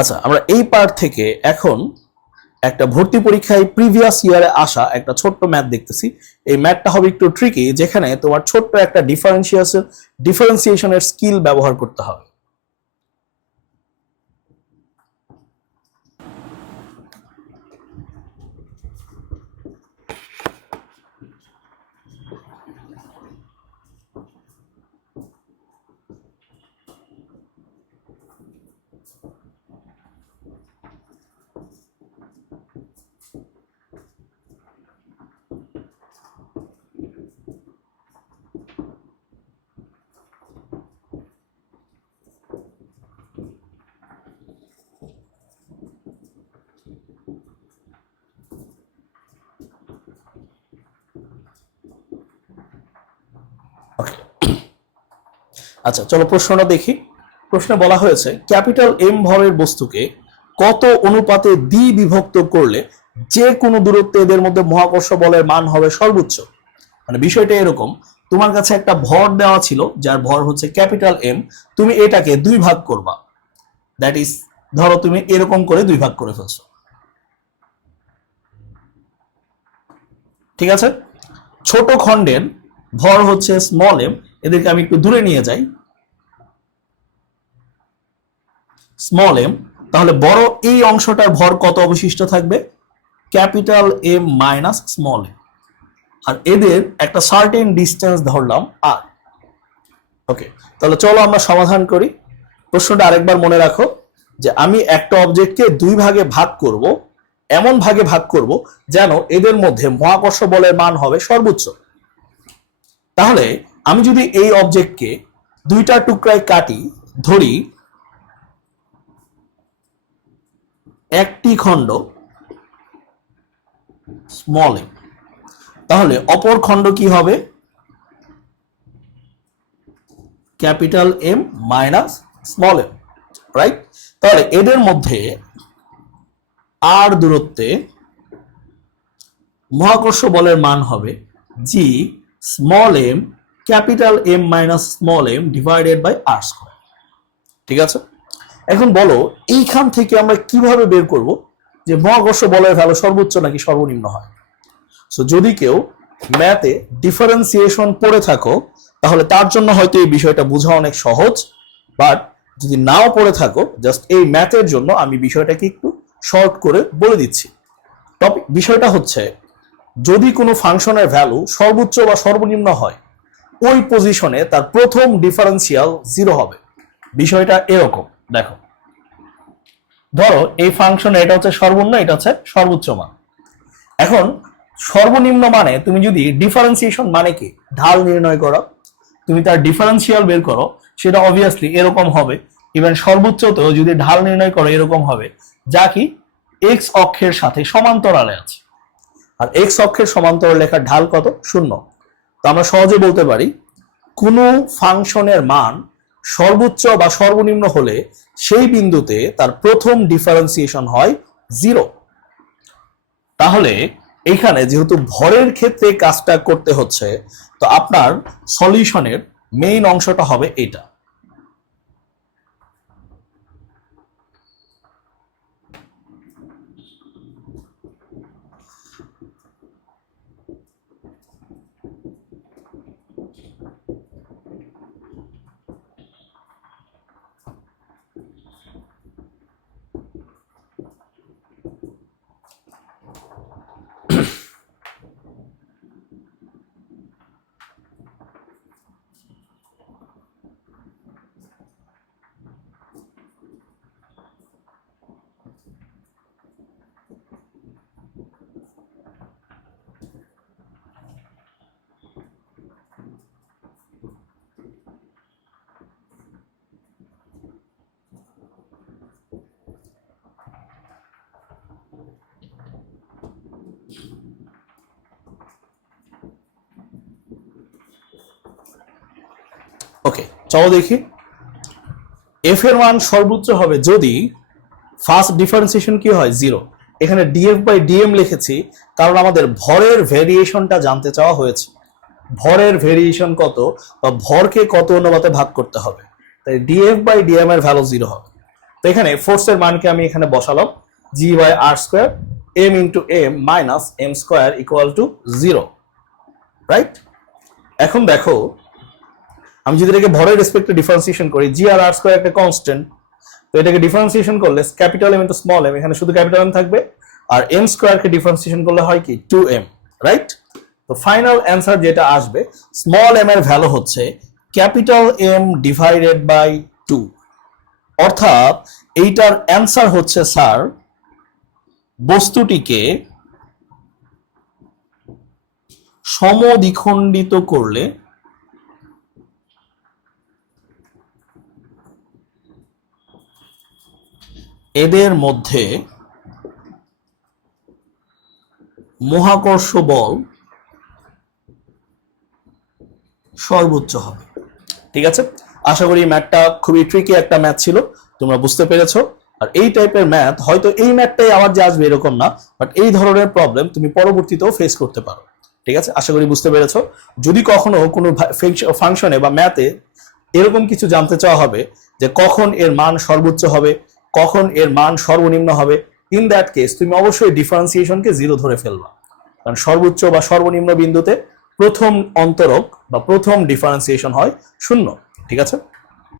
আচ্ছা আমরা এই পার্ট থেকে এখন একটা ভর্তি পরীক্ষায় প্রিভিয়াস ইয়ারে আসা একটা ছোট্ট ম্যাথ দেখতেছি। এই ম্যাথটা হবে একটু ট্রিকি যেখানে তোমার ছোট্ট একটা ডিফারেন্সিয়েশন ডিফারেন্সিয়েশনের স্কিল ব্যবহার করতে হবে। আচ্ছা চলো প্রশ্নটা দেখি। প্রশ্নে বলা হয়েছে, ক্যাপিটাল এম ভরের বস্তুকে কত অনুপাতে দ্বি বিভক্ত করলে যে কোনো দূরত্বে এদের মধ্যে মহাকর্ষ বলের মান হবে সর্বোচ্চ? মানে বিষয়টা এরকম, তোমার কাছে একটা ভর দেওয়া ছিল, যার ভর হচ্ছে ক্যাপিটাল এম তুমি এটাকে দুই ভাগ করবা। দ্যাট ইজ ধরো তুমি এরকম করে দুই ভাগ করে ফেলছো। ঠিক আছে? ছোট খণ্ডের ভর হচ্ছে স্মল এম এদেরকে আমি একটু দূরে নিয়ে যাই। স্মল এম তাহলে বড় এই অংশটার ভর কত অবশিষ্ট থাকবে? Capital M minus small M আর এদের একটা সার্টেন ডিস্টেন্স ধরলাম আর ওকে তাহলে চলো আমরা সমাধান করি। প্রশ্নটা আরেকবার মনে রাখো যে আমি একটা অবজেক্টকে দুই ভাগে ভাগ করব, এমন ভাগে ভাগ করব যেন এদের মধ্যে মহাকর্ষ বলের মান হবে সর্বোচ্চ। তাহলে আমি যদি এই অবজেক্টকে দুইটা টুকরায় কাটি, ধরি, একটি খণ্ড স্মল এম তাহলে অপর খণ্ড কি হবে? Capital M minus small M right তাহলে এদের মধ্যে আর দূরত্বে মহাকর্ষ বলের মান হবে G small M capital M minus small M divided by R square ঠিক আছে? এখন বলো, এইখান থেকে আমরা কীভাবে বের করব? যে মহাকর্ষ বলের ভ্যালু সর্বোচ্চ নাকি সর্বনিম্ন হয়? সো যদি কেউ ম্যাথে ডিফারেন্সিয়েশন পড়ে থাকো, তাহলে তার জন্য হয়তো এই বিষয়টা বোঝা অনেক সহজ। বাট যদি নাও পড়ে থাকো জাস্ট এই ম্যাথের জন্য আমি বিষয়টাকে একটু শর্ট করে বলে দিচ্ছি। টপিক বিষয়টা হচ্ছে, যদি কোনো ফাংশনের ভ্যালু সর্বোচ্চ বা সর্বনিম্ন হয় ওই পজিশনে তার প্রথম ডিফারেন্সিয়াল জিরো হবে। বিষয়টা এরকম, দেখো। ধরো, এই ফাংশনে এটা হচ্ছে সর্বনিম্ন, এটা হচ্ছে সর্বোচ্চ মান। এখন, সর্বনিম্ন মানে তুমি যদি ডিফারেন্সিয়েশন মানে কি? ঢাল নির্ণয় করো, তুমি তার ডিফারেন্সিয়াল বের করো, সেটা অবভিয়াসলি এরকম হবে। ইভেন সর্বোচ্চতেও যদি ঢাল নির্ণয় করো, এরকম হবে। যা কি? এক্স অক্ষের সাথে সমান্তরালে আছে। আর এক্স অক্ষের সমান্তরাল লেখার ঢাল কত? শূন্য। তো আমরা সহজে বলতে পারি, কোনো ফাংশনের মান সর্বোচ্চ বা সর্বনিম্ন হলে সেই বিন্দুতে তার প্রথম ডিফারেন্সিয়েশন হয় জিরো তাহলে এখানে যেহেতু ভরের ক্ষেত্রে কাজটা করতে হচ্ছে, তো আপনার সলিউশনের মেইন অংশটা হবে এটা। ওকে চলো দেখি। এফ এর মান সর্বোচ্চ হবে যদি ফার্স্ট ডিফারেন্সিয়েশন কি হয়? জিরো এখানে ডিএফ বাই ডিএম লিখেছি, কারণ আমাদের ভরের ভেরিয়েশনটা জানতে চাওয়া হয়েছে। ভরের ভেরিয়েশন কত? বা ভরকে কত অনুপাতে ভাগ করতে হবে? তাই ডিএফ বাই ডিএম এর ভ্যালু জিরো হবে। তো এখানে ফোর্সের মানকে আমি এখানে বসালাম G by R square M into M minus M square equal to zero right এখন দেখো আমি যদি এটাকে ভরের রেসপেক্টে ডিফারেন্সিয়েশন করি জি আর আর স্কোয়ার একটা কনস্ট্যান্ট তো এটাকে ডিফারেন্সিয়েশন করলে capital M into small M এখানে শুধু ক্যাপিটাল এম থাকবে, আর এম স্কোয়ারকে ডিফারেন্সিয়েশন করলে হয় কি? টু এম রাইট তো ফাইনাল অ্যান্সার যেটা আসবে স্মল এম এর ভ্যালু হচ্ছে capital M divided by two অর্থাৎ এইটার অ্যান্সার হচ্ছে স্যার বস্তুটিকে সমদ্বিখণ্ডিত করলে এদের মধ্যে মহাকর্ষ বল সর্বোচ্চ হবে। ঠিক আছে? আশা করি ম্যাথটা খুবই ট্রিকি একটা ম্যাথ ছিল, তোমরা বুঝতে পেরেছ। আর এই টাইপের ম্যাথ, হয়তো এই ম্যাথটাই আবার যে আসবে এরকম না বাট এই ধরনের প্রবলেম তুমি পরবর্তীতেও ফেস করতে পারো। ঠিক আছে? আশা করি বুঝতে পেরেছ। যদি কখনো কোনো ফাংশনে বা ম্যাথে এরকম কিছু জানতে চাওয়া হবে যে কখন এর মান সর্বোচ্চ হবে কখন এর মান সর্বনিম্ন হবে? ইন দ্যাট কেস তুমি অবশ্যই ডিফারেন্সিয়েশনকে জিরো ধরে ফেলবা। কারণ সর্বোচ্চ বা সর্বনিম্ন বিন্দুতে প্রথম অন্তরক বা প্রথম ডিফারেন্সিয়েশন হয় শূন্য, ঠিক আছে?